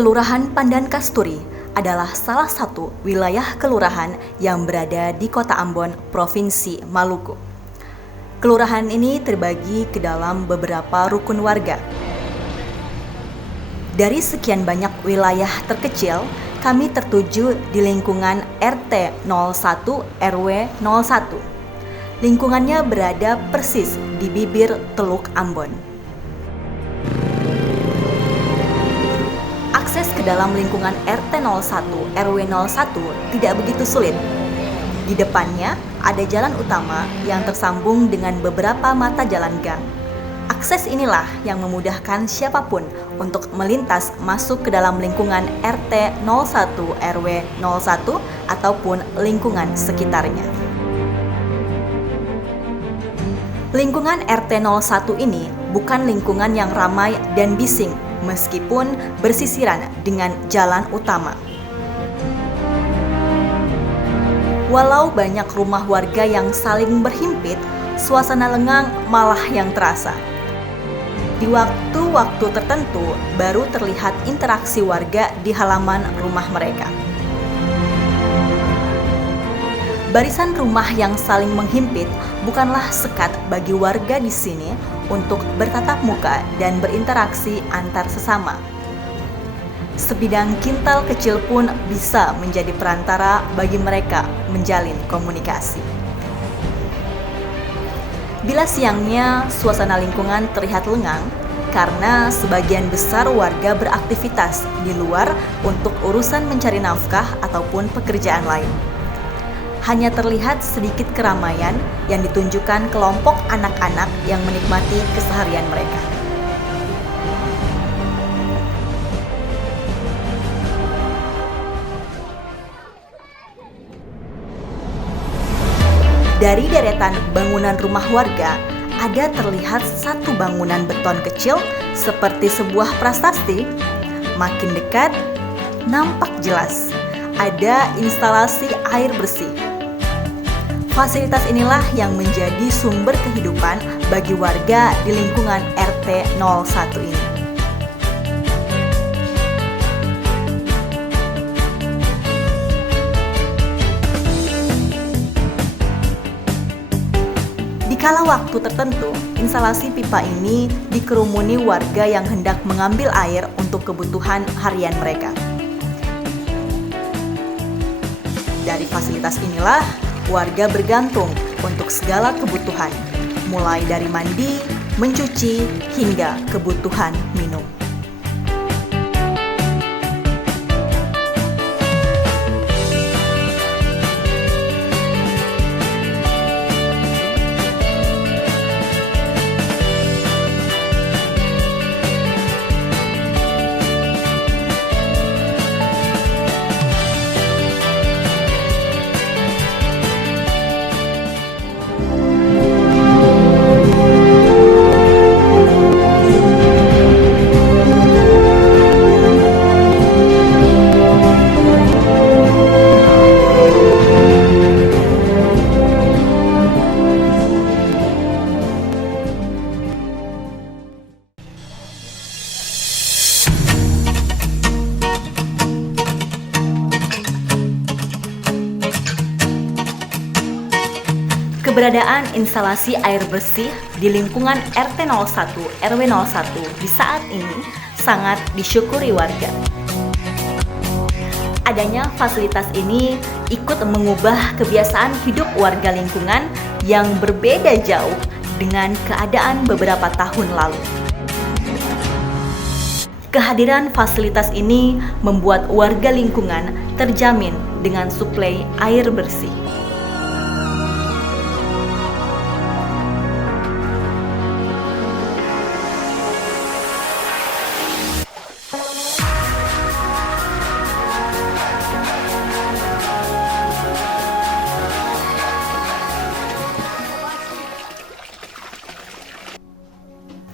Kelurahan Pandan Kasturi adalah salah satu wilayah kelurahan yang berada di Kota Ambon, Provinsi Maluku. Kelurahan ini terbagi ke dalam beberapa rukun warga. Dari sekian banyak wilayah terkecil, kami tertuju di lingkungan RT 01 RW 01. Lingkungannya berada persis di bibir Teluk Ambon. Akses ke dalam lingkungan RT 01 RW 01 tidak begitu sulit. Di depannya ada jalan utama yang tersambung dengan beberapa mata jalan gang. Akses inilah yang memudahkan siapapun untuk melintas masuk ke dalam lingkungan RT 01 RW 01 ataupun lingkungan sekitarnya. Lingkungan RT 01 ini bukan lingkungan yang ramai dan bising meskipun bersisiran dengan jalan utama. Walau banyak rumah warga yang saling berhimpit, suasana lengang malah yang terasa. Di waktu-waktu tertentu baru terlihat interaksi warga di halaman rumah mereka. Barisan rumah yang saling menghimpit bukanlah sekat bagi warga di sini untuk bertatap muka dan berinteraksi antar sesama. Sebidang kintal kecil pun bisa menjadi perantara bagi mereka menjalin komunikasi. Bila siangnya suasana lingkungan terlihat lengang karena sebagian besar warga beraktivitas di luar untuk urusan mencari nafkah ataupun pekerjaan lain. Hanya terlihat sedikit keramaian yang ditunjukkan kelompok anak-anak yang menikmati keseharian mereka. Dari deretan bangunan rumah warga, ada terlihat satu bangunan beton kecil seperti sebuah prasasti. Makin dekat, nampak jelas ada instalasi air bersih. Fasilitas inilah yang menjadi sumber kehidupan bagi warga di lingkungan RT 01 ini. Di kala waktu tertentu, instalasi pipa ini dikerumuni warga yang hendak mengambil air untuk kebutuhan harian mereka. Dari fasilitas inilah warga bergantung untuk segala kebutuhan, mulai dari mandi, mencuci, hingga kebutuhan minum. Keberadaan instalasi air bersih di lingkungan RT 01 RW 01 di saat ini sangat disyukuri warga. Adanya fasilitas ini ikut mengubah kebiasaan hidup warga lingkungan yang berbeda jauh dengan keadaan beberapa tahun lalu. Kehadiran fasilitas ini membuat warga lingkungan terjamin dengan suplai air bersih.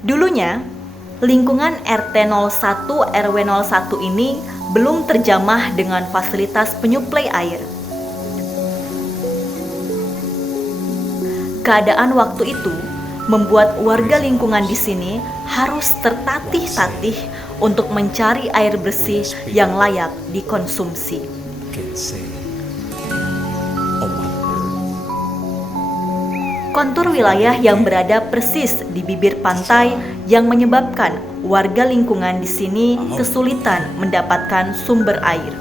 Dulunya, lingkungan RT 01 RW 01 ini belum terjamah dengan fasilitas penyuplai air. Keadaan waktu itu membuat warga lingkungan di sini harus tertatih-tatih untuk mencari air bersih yang layak dikonsumsi. Kontur wilayah yang berada persis di bibir pantai yang menyebabkan warga lingkungan di sini kesulitan mendapatkan sumber air.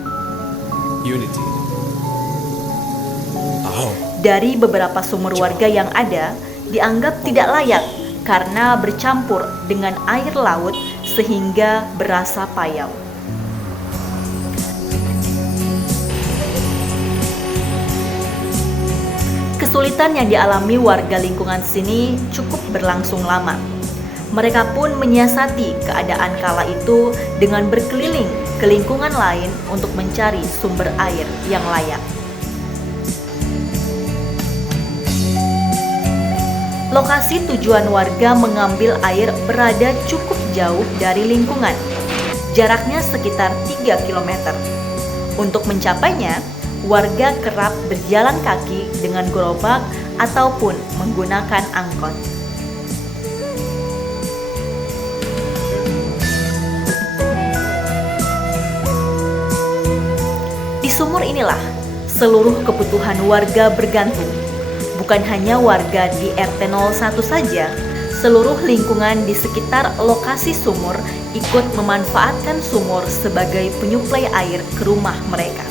Dari beberapa sumur warga yang ada, dianggap tidak layak karena bercampur dengan air laut sehingga berasa payau. Kesulitan yang dialami warga lingkungan sini cukup berlangsung lama. Mereka pun menyiasati keadaan kala itu dengan berkeliling ke lingkungan lain untuk mencari sumber air yang layak. Lokasi tujuan warga mengambil air berada cukup jauh dari lingkungan, jaraknya sekitar 3 km. Untuk mencapainya, warga kerap berjalan kaki dengan gerobak ataupun menggunakan angkot. Di sumur inilah seluruh kebutuhan warga bergantung. Bukan hanya warga di RT 01 saja, seluruh lingkungan di sekitar lokasi sumur ikut memanfaatkan sumur sebagai penyuplai air ke rumah mereka.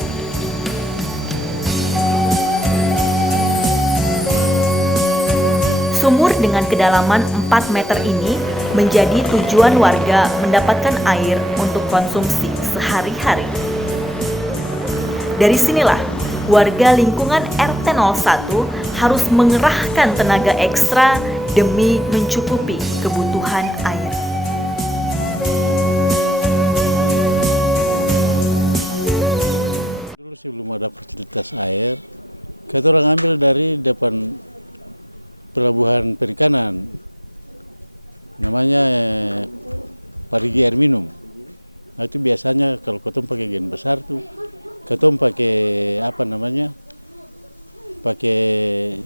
Sumur dengan kedalaman 4 meter ini menjadi tujuan warga mendapatkan air untuk konsumsi sehari-hari. Dari sinilah warga lingkungan RT 01 harus mengerahkan tenaga ekstra demi mencukupi kebutuhan air. Dulu sebelum ada fasilitas air, kita orang ambil dari depan pelabuhan perikanan, namanya Parigi Air Minum. Nah, itu biasanya kalau ketemu pakai gen besar tuh, ketemu pakai pakai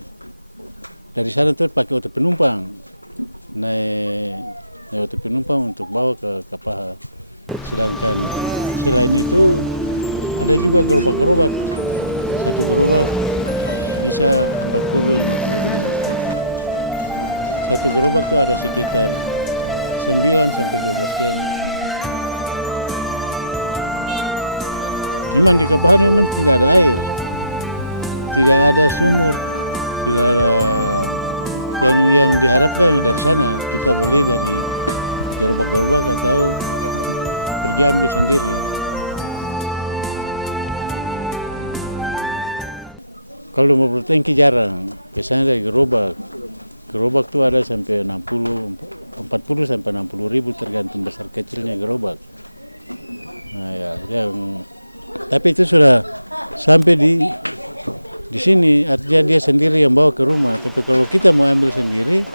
dari sana tuh pakai oto penumpang, naik oto penumpang untuk bawa ke Kapaha. Sedangkan selain itu ada juga gerobak-gerobak, satu gerobak bisa 40-50. Satu gerobak itu ada sekitar 9 sampai 12 gen. Memang di Kapahan memang tidak ada air, tidak ada sumur, tidak ada yang diharapkan yang dari sana. Kita beli dari gerobak-gerobak atau pergi ambil sendiri. Kalau mau bertengki jarang, biasanya dari gerobak. Gerobak tuh ada sampai 40 sampai 60 ribu tergantung besar kecilnya gerobak. Nah ya, tapi itu sudah sampai di sini, artinya dia sendiri yang bawa ke rumah. Tapi kalau kita mau ambil sendiri,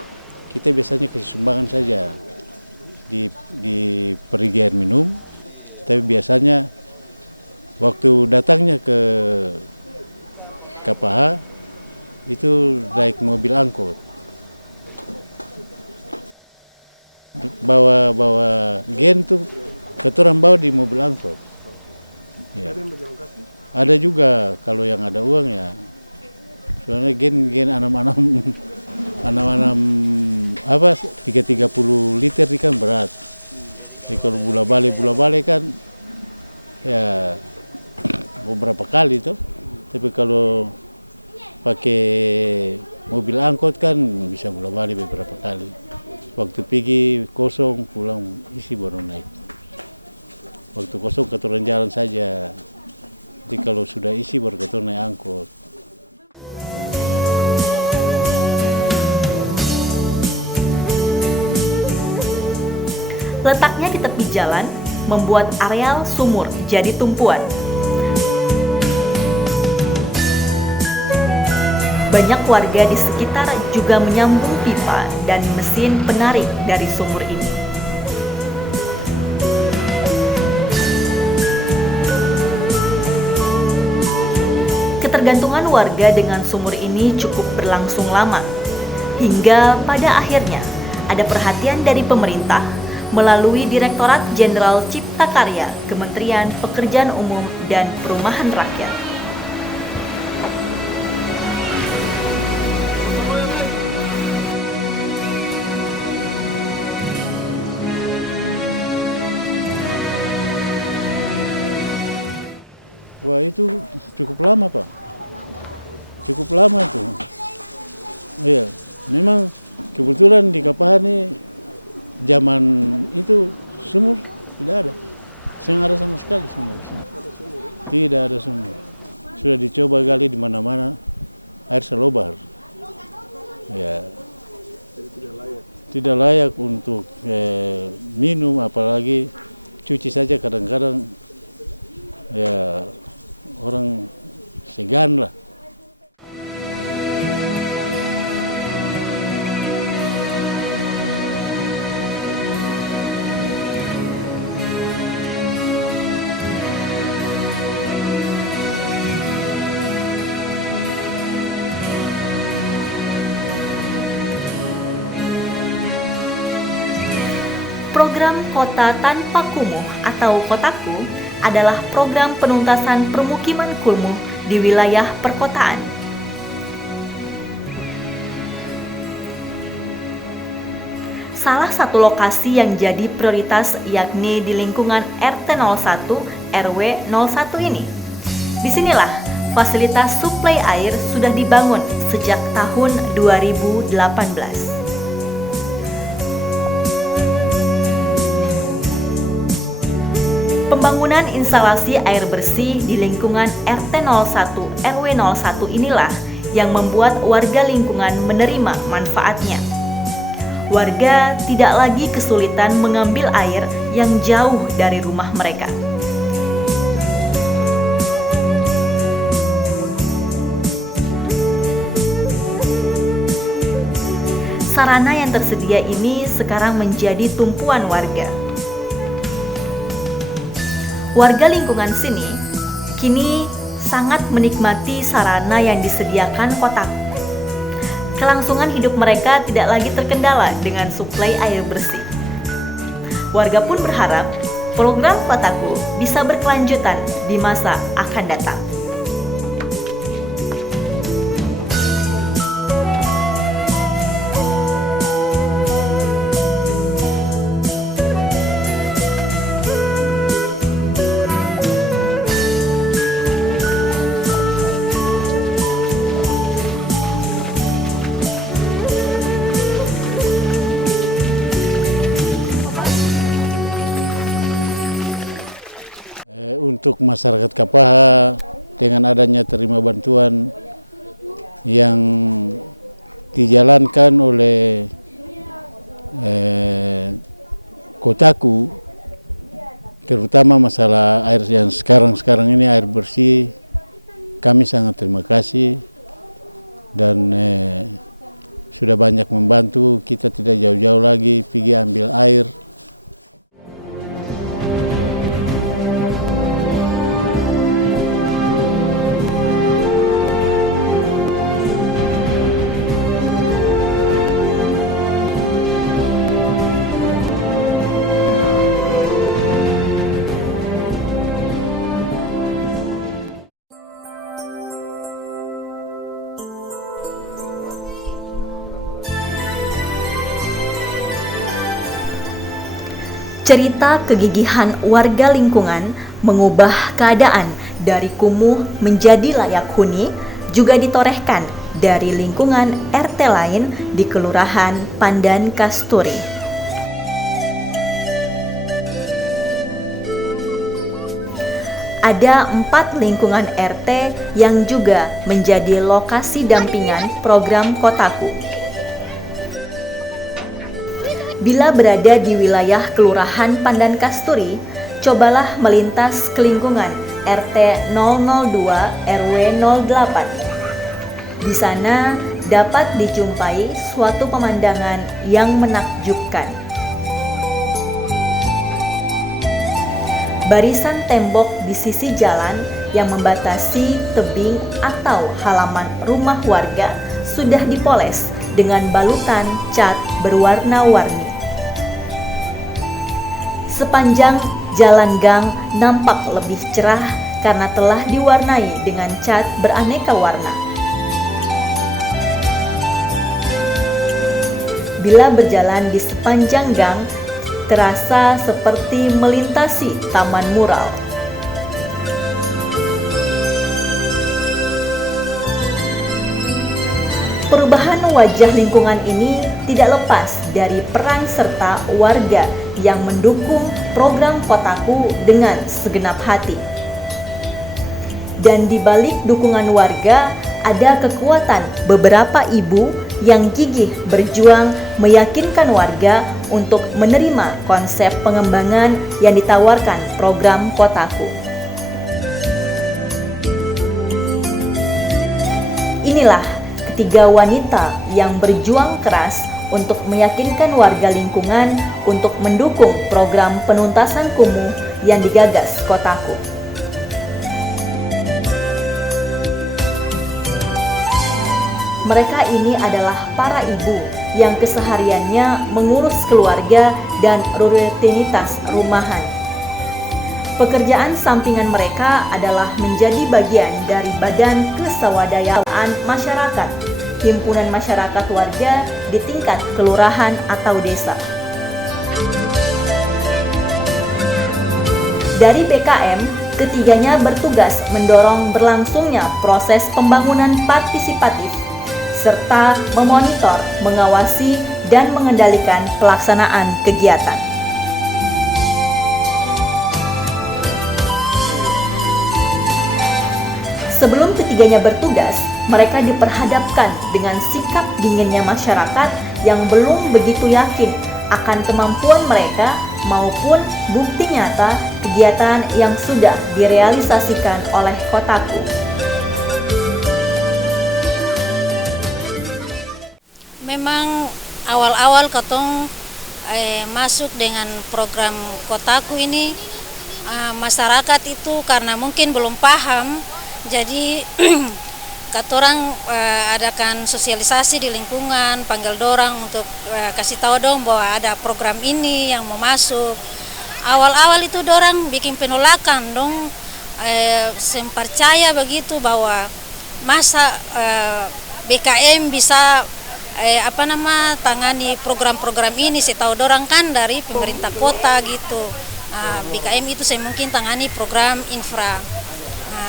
kita biasanya kasih sumbangan saja di Parigi Air Minum. Tapi biasanya waktu datangnya ke Kapaha itu naik mobil angkot. Bawa gen tuh keturang bawa di mobil angkot. Ya. Ada juga kalau yang ada uang ya. Soalnya gen anam-anam 330 liter ini kan berat. Jadi kalau bola balik kan ya beberapa kali tuh. Tapi kalau pakai mobil angkot kan bisa bola balik beberapa kali. Waktu pergi kosong, pulang isi baru naik. Waktu kosong keturun jalan saja. Jadi kalau sudah isi baru keturun naik angkot. Letaknya di tepi jalan membuat areal sumur jadi tumpuan. Banyak warga di sekitar juga menyambung pipa dan mesin penarik dari sumur ini. Ketergantungan warga dengan sumur ini cukup berlangsung lama, hingga pada akhirnya ada perhatian dari pemerintah melalui Direktorat Jenderal Cipta Karya, Kementerian Pekerjaan Umum dan Perumahan Rakyat. Wah, itu cukup lama, Pak. Cukup lama tuh. Iya, memang kebetulan di Kapahan ini zaman itu sumur tidak ada. Tidak ada sama sekali sumur. Tidak ada sumur. Sudah dicoba gali di mana-mana, air selobar. Ya, tidak layak untuk minum, apalagi cuci saja kadang-kadang ya orang segan lah. Program Kota Tanpa Kumuh atau Kotaku adalah program penuntasan permukiman kumuh di wilayah perkotaan. Salah satu lokasi yang jadi prioritas yakni di lingkungan RT 01 RW 01 ini. Disinilah fasilitas suplai air sudah dibangun sejak tahun 2018. Pembangunan instalasi air bersih di lingkungan RT 01 RW 01 inilah yang membuat warga lingkungan menerima manfaatnya. Warga tidak lagi kesulitan mengambil air yang jauh dari rumah mereka. Sarana yang tersedia ini sekarang menjadi tumpuan warga. Warga lingkungan sini kini sangat menikmati sarana yang disediakan Kotaku. Kelangsungan hidup mereka tidak lagi terkendala dengan suplai air bersih. Warga pun berharap program Kotaku bisa berkelanjutan di masa akan datang. Untuk masyarakat Kapaha dengan adanya terima bantuan yang dijalankan oleh Kotaku, terutama masalah air yang sekarang ini air bersih, kami sangat terima kasih dan sudah banyak membantu. Kita tidak jauh-jauh lagi pergi ambil air. Cerita kegigihan warga lingkungan mengubah keadaan dari kumuh menjadi layak huni juga ditorehkan dari lingkungan RT lain di Kelurahan Pandan Kasturi. Ada 4 lingkungan RT yang juga menjadi lokasi dampingan program Kotaku. Bila berada di wilayah Kelurahan Pandan Kasturi, cobalah melintas ke lingkungan RT 002 RW 08. Di sana dapat dijumpai suatu pemandangan yang menakjubkan. Barisan tembok di sisi jalan yang membatasi tebing atau halaman rumah warga sudah dipoles dengan balutan cat berwarna-warni. Sepanjang jalan gang nampak lebih cerah karena telah diwarnai dengan cat beraneka warna. Bila berjalan di sepanjang gang, terasa seperti melintasi taman mural. Perubahan wajah lingkungan ini tidak lepas dari peran serta warga yang mendukung program Kotaku dengan segenap hati. Dan di balik dukungan warga, ada kekuatan beberapa ibu yang gigih berjuang meyakinkan warga untuk menerima konsep pengembangan yang ditawarkan program Kotaku. Inilah ketiga wanita yang berjuang keras untuk meyakinkan warga lingkungan untuk mendukung program penuntasan kumuh yang digagas Kotaku. Mereka ini adalah para ibu yang kesehariannya mengurus keluarga dan rutinitas rumahan. Pekerjaan sampingan mereka adalah menjadi bagian dari Badan Kesawadayaan Masyarakat, himpunan masyarakat warga di tingkat kelurahan atau desa. Dari BKM, ketiganya bertugas mendorong berlangsungnya proses pembangunan partisipatif, serta memonitor, mengawasi, dan mengendalikan pelaksanaan kegiatan. Sebelum ketiganya bertugas, mereka diperhadapkan dengan sikap dinginnya masyarakat yang belum begitu yakin akan kemampuan mereka maupun bukti nyata kegiatan yang sudah direalisasikan oleh Kotaku. Memang awal-awal katong masuk dengan program Kotaku ini, masyarakat itu karena mungkin belum paham, jadi katorang adakan sosialisasi di lingkungan, panggil dorang untuk kasih tahu dong bahwa ada program ini yang mau masuk. Awal-awal itu dorang bikin penolakan dong, sempercaya begitu bahwa masa BKM bisa tangani program-program ini. Saya tahu dorang kan dari pemerintah kota gitu. BKM itu saya mungkin tangani program infra.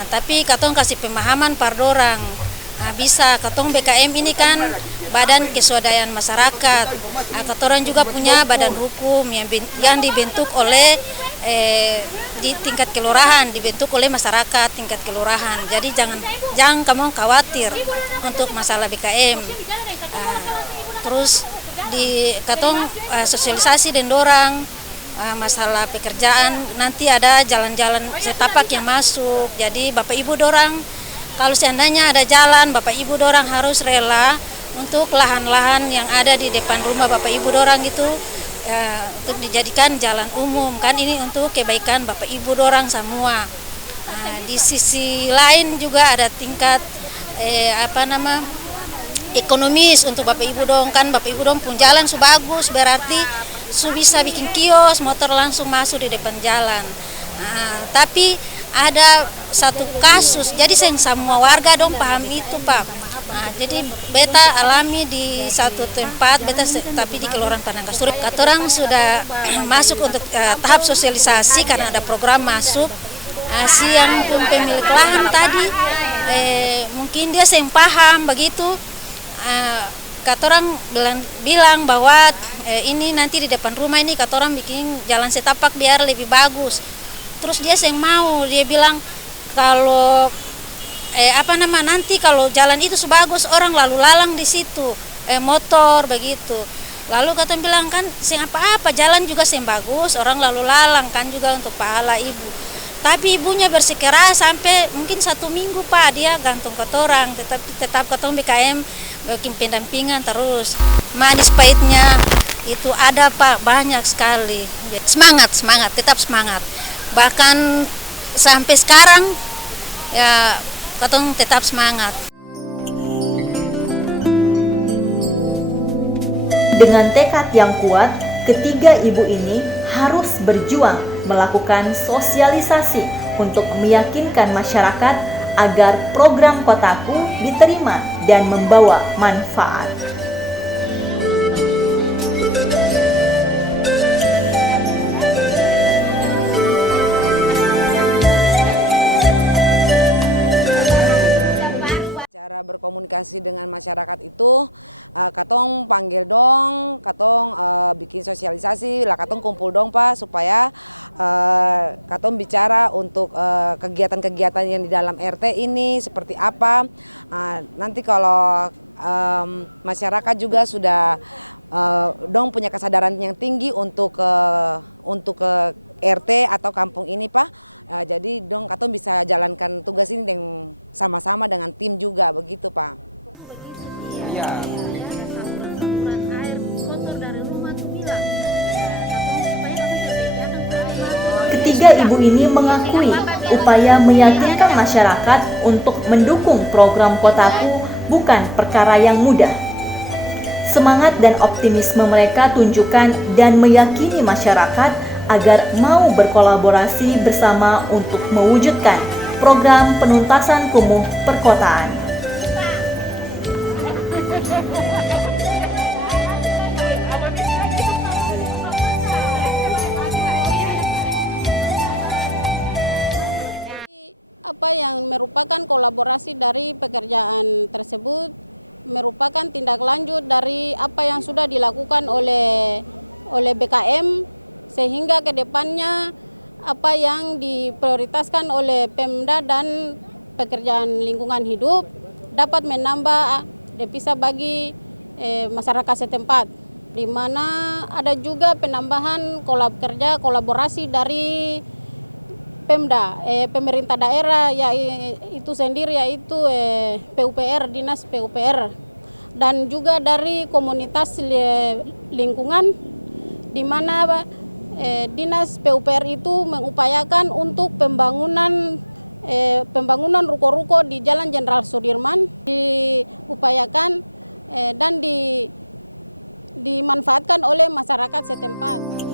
Tapi katong kasih pemahaman par dorang. Bisa katong BKM ini kan Badan Kesawadayaan Masyarakat. Katorang juga punya badan hukum yang dibentuk oleh di tingkat kelurahan, dibentuk oleh masyarakat tingkat kelurahan. Jadi jangan kamu khawatir untuk masalah BKM. Terus di katong sosialisasi dan dorang masalah pekerjaan, nanti ada jalan-jalan setapak yang masuk. Jadi Bapak Ibu dorang kalau seandainya ada jalan, Bapak Ibu dorang harus rela untuk lahan-lahan yang ada di depan rumah Bapak Ibu dorang itu untuk dijadikan jalan umum. Kan ini untuk kebaikan Bapak Ibu dorang semua. Di sisi lain juga ada tingkat ekonomis untuk Bapak Ibu dong. Kan Bapak Ibu dong pun jalan su bagus, berarti su bisa bikin kios, motor langsung masuk di depan jalan. Tapi ada satu kasus, jadi semua warga dong paham itu Pak. Jadi beta alami di satu tempat, tapi di Kelurahan Panangkasurip. Katorang sudah masuk untuk tahap sosialisasi karena ada program masuk. Si yang pemilik lahan tadi, mungkin dia paham begitu. Katorang bilang bahwa ini nanti di depan rumah ini katorang bikin jalan setapak biar lebih bagus. Terus dia mau, dia bilang kalau nanti kalau jalan itu sebagus orang lalu lalang di situ, motor begitu. Lalu katorang bilang kan apa jalan juga bagus, orang lalu lalang kan juga untuk pahala ibu. Tapi ibunya bersikeras sampai mungkin 1 minggu Pak, dia gantung katorang, tetap katorang BKM bikin pendampingan terus. Manis pahitnya itu ada Pak, banyak sekali. Semangat, tetap semangat. Bahkan sampai sekarang ya katong tetap semangat. Dengan tekad yang kuat, ketiga ibu ini harus berjuang melakukan sosialisasi untuk meyakinkan masyarakat agar program Kotaku diterima dan membawa manfaat. Cara berkomunikasi dengan masyarakat itu katong panggil dong, katong bikin sosialisasi, lah katong kumpul dong Pak supaya katong bicara untuk kegiatan-kegiatan yang di dalam RT ini seperti apa. Nanti kalau masyarakat juga sudah dong punya kesadaran yang tinggi untuk ke RT atau kampung ini Pak. Jadi dong katong bisa jalankan tugas ini dengan sama-sama dengan tim juga begitu Pak. Iya. Ketiga ibu ini mengakui upaya meyakinkan masyarakat untuk mendukung program Kotaku bukan perkara yang mudah. Semangat dan optimisme mereka tunjukkan dan meyakini masyarakat agar mau berkolaborasi bersama untuk mewujudkan program penuntasan kumuh perkotaan. Apa yang merupakan kolaborasi dari pekerjaan tersebut merupakan tindak lanjut dari apa yang sudah dilakukan oleh BKM, sehingga ke depannya apa yang diprioritaskan oleh Pemda dan pekerjaan lingkungan hidup dapat menambah devisa bagi masyarakat setempat, di mana ada juga penambahan kolaborasi dari Pemda, pemerintah daerah yaitu sendiri, yaitu PUPR, Dinas PUPR, dan juga dari komunitas lingkungan, di mana Dinas PUPR itu mengupayakan untuk pembangunan ruko-ruko di Jalan Jenderal Sudirman, diupayakan dan dimanfaatkan oleh masyarakat setempat.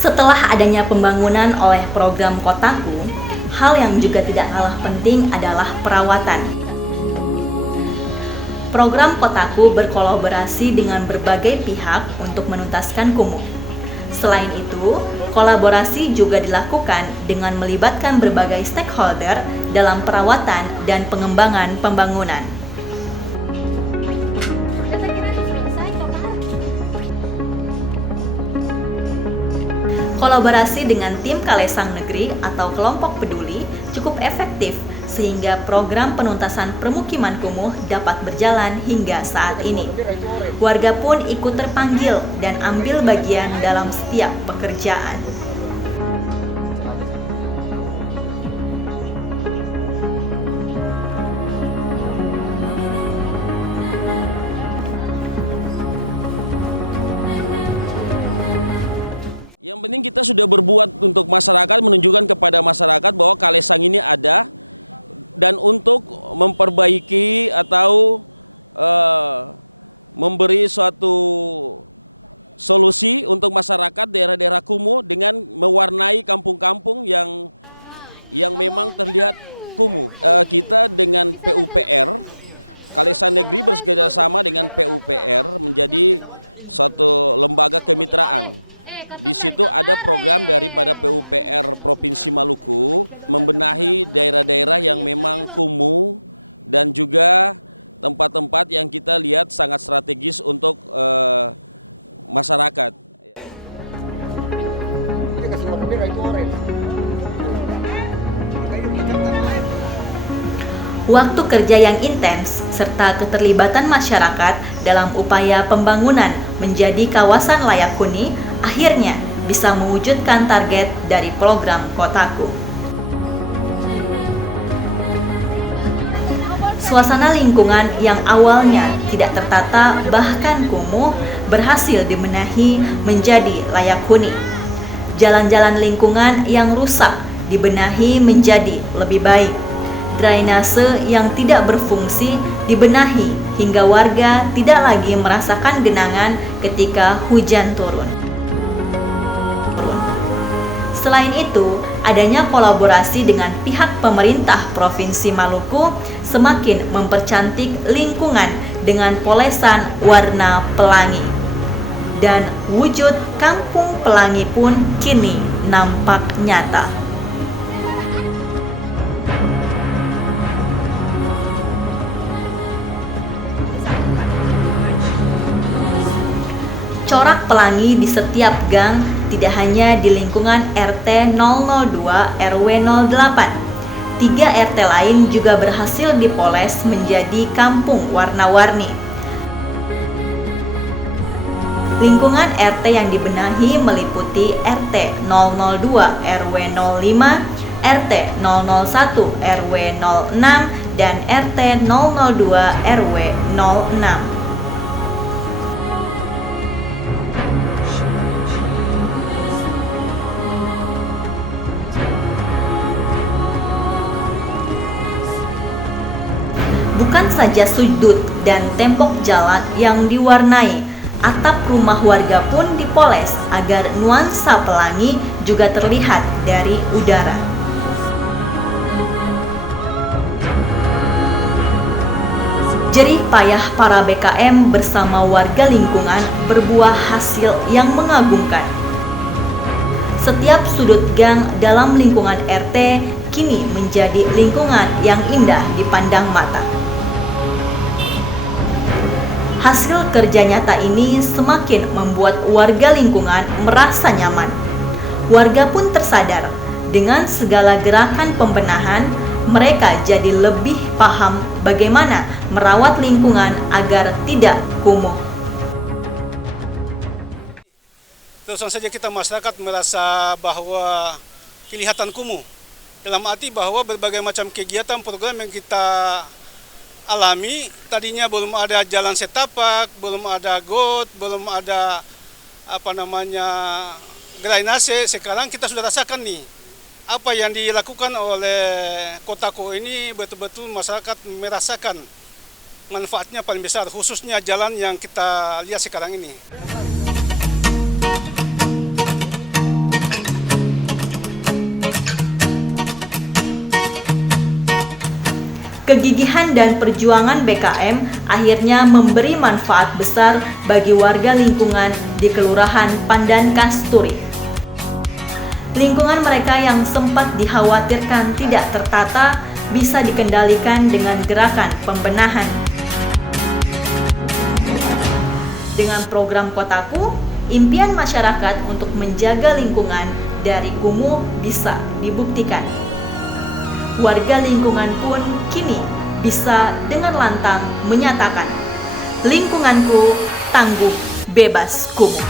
Setelah adanya pembangunan oleh program Kotaku, hal yang juga tidak kalah penting adalah perawatan. Program Kotaku berkolaborasi dengan berbagai pihak untuk menuntaskan kumuh. Selain itu, kolaborasi juga dilakukan dengan melibatkan berbagai stakeholder dalam perawatan dan pengembangan pembangunan. Kolaborasi dengan tim Kalesang Negeri atau kelompok peduli cukup efektif sehingga program penuntasan permukiman kumuh dapat berjalan hingga saat ini. Warga pun ikut terpanggil dan ambil bagian dalam setiap pekerjaan. Yang penting kita sudah berbuat untuk masyarakat, menunjukkan kepada masyarakat bahwa Kalesang ini ada, dan untuk memperbaiki atau memberi suatu solusi untuk masyarakat daerah-daerah kumuh dengan mewarnai kampung-kampung yang memang terlihat kumuh. Kita dengan PUPR, Kalesang Negeri bekerjasama dengan PUPR menjadi suatu lembaga kemitraan. Di situ ada program daripada PUPR Provinsi Maluku membenahi daerah-daerah yang memang kumuh dan juga tempat-tempat yang kita lihat sangat strategis untuk masyarakat. Waktu kerja yang intens serta keterlibatan masyarakat dalam upaya pembangunan menjadi kawasan layak huni akhirnya bisa mewujudkan target dari program Kotaku. Suasana lingkungan yang awalnya tidak tertata bahkan kumuh berhasil dibenahi menjadi layak huni. Jalan-jalan lingkungan yang rusak dibenahi menjadi lebih baik. Drainase yang tidak berfungsi dibenahi hingga warga tidak lagi merasakan genangan ketika hujan turun. Selain itu, adanya kolaborasi dengan pihak pemerintah Provinsi Maluku semakin mempercantik lingkungan dengan polesan warna pelangi. Dan wujud Kampung Pelangi pun kini nampak nyata. Corak pelangi di setiap gang tidak hanya di lingkungan RT 002 RW 08. 3 RT lain juga berhasil dipoles menjadi kampung warna-warni. Lingkungan RT yang dibenahi meliputi RT 002 RW 05, RT 001 RW 06, dan RT 002 RW 06. Bukan saja sudut dan tembok jalan yang diwarnai, atap rumah warga pun dipoles agar nuansa pelangi juga terlihat dari udara. Jerih payah para BKM bersama warga lingkungan berbuah hasil yang mengagumkan. Setiap sudut gang dalam lingkungan RT kini menjadi lingkungan yang indah dipandang mata. Hasil kerja nyata ini semakin membuat warga lingkungan merasa nyaman. Warga pun tersadar, dengan segala gerakan pembenahan, mereka jadi lebih paham bagaimana merawat lingkungan agar tidak kumuh. Terus saja kita masyarakat merasa bahwa kelihatan kumuh. Dalam arti bahwa berbagai macam kegiatan program yang kita alami, tadinya belum ada jalan setapak, belum ada got, belum ada drainase. Sekarang kita sudah rasakan nih apa yang dilakukan oleh Kotaku ini, betul-betul masyarakat merasakan manfaatnya paling besar, khususnya jalan yang kita lihat sekarang ini. Kegigihan dan perjuangan BKM akhirnya memberi manfaat besar bagi warga lingkungan di Kelurahan Pandan Kasturi. Lingkungan mereka yang sempat dikhawatirkan tidak tertata bisa dikendalikan dengan gerakan pembenahan. Dengan program Kotaku, impian masyarakat untuk menjaga lingkungan dari kumuh bisa dibuktikan. Warga lingkungan pun kini bisa dengan lantang menyatakan, lingkunganku tangguh bebas kumuh.